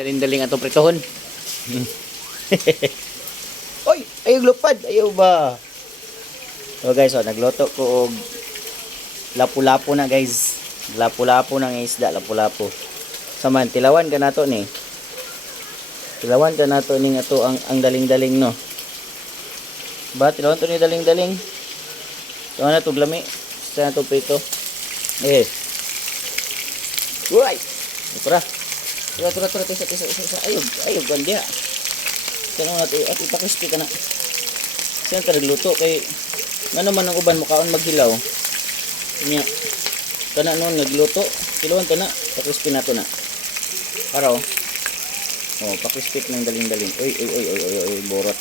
Daling-daling atong pritohon. Oy, ayaw lupad, ayaw ba? So guys, oh, nagluto ko og lapu-lapu na guys. Lapu-lapu nga isda, lapu-lapu. Saman tilawan ka nato ni. Tilawan ka nato ning ato ang ang daling-daling no. Ba tilawan to ni daling-daling. Tilawan na to glami. Sa na to prito. Eh. Uy. Tura. Tura tura tura tisa tisa tisa. Ayog ayog gandiha. Kano na at ipakrispy ka na. Siya ka nagluto kay ano man ang uban mo kaon maghilaw. Niya. Kana noon nagluto, kiluan to na, pakrispy na to na. Para oh. Pakrispy ng daling-daling. Uy, uy, uy, uy, uy, uy, borot.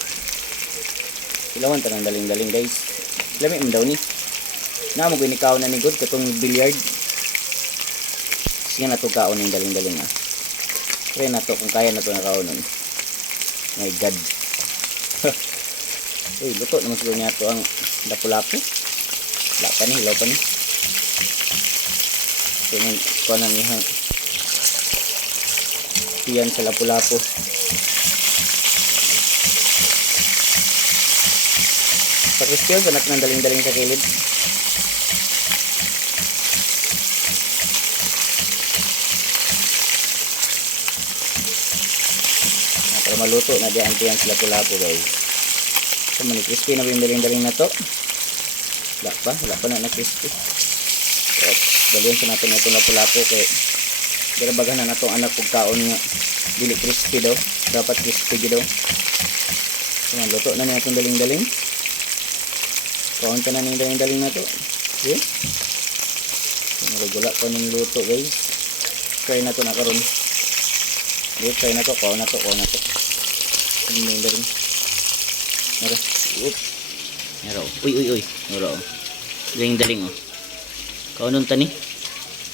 Kilawan ta ng daling-daling, guys. Lami man daw ni. Na mo ginikaw na ni good katong billiard. Siya na to kaon ng daling-daling ah. Try na to kung kaya na to na kaonon. My God. Uy, luto naman siguro niya to ang lapu-lapu. Wala ni, hilaw ni. So, yun, ito na niya. Iyan sa lapu-lapu. Sa Christian, sa ng daling-daling sa kilid. Para maluto na diyan tiyan sa lapu-lapu guys. So, mani crispy na yung daling-daling na to? Wala pa, wala pa na na crispy. At dalhin sa natin itong lapu-lapu kay Ginabagahan na natong anak kong kaon nga dili crispy daw. Dapat crispy gyud daw. Yan, luto na niya itong daling-daling. Kaon ka na ng daling-daling na to. Okay? Nagagula pa ng luto guys. Try na to na karon. Okay, try na to. Kaon na to. Kaon na to. Ano yung daling? Nara. Oop. Nara. oh. Uy, uy, uy. Nara. oh. Daling-daling oh. Kaunon tani.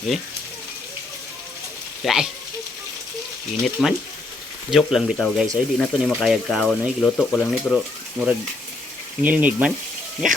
Eh? Ay. Init man. Joke lang bitaw guys. Ay di na to ni makayag kaon ay giluto ko lang ni pero murag ngilngig man. Nya.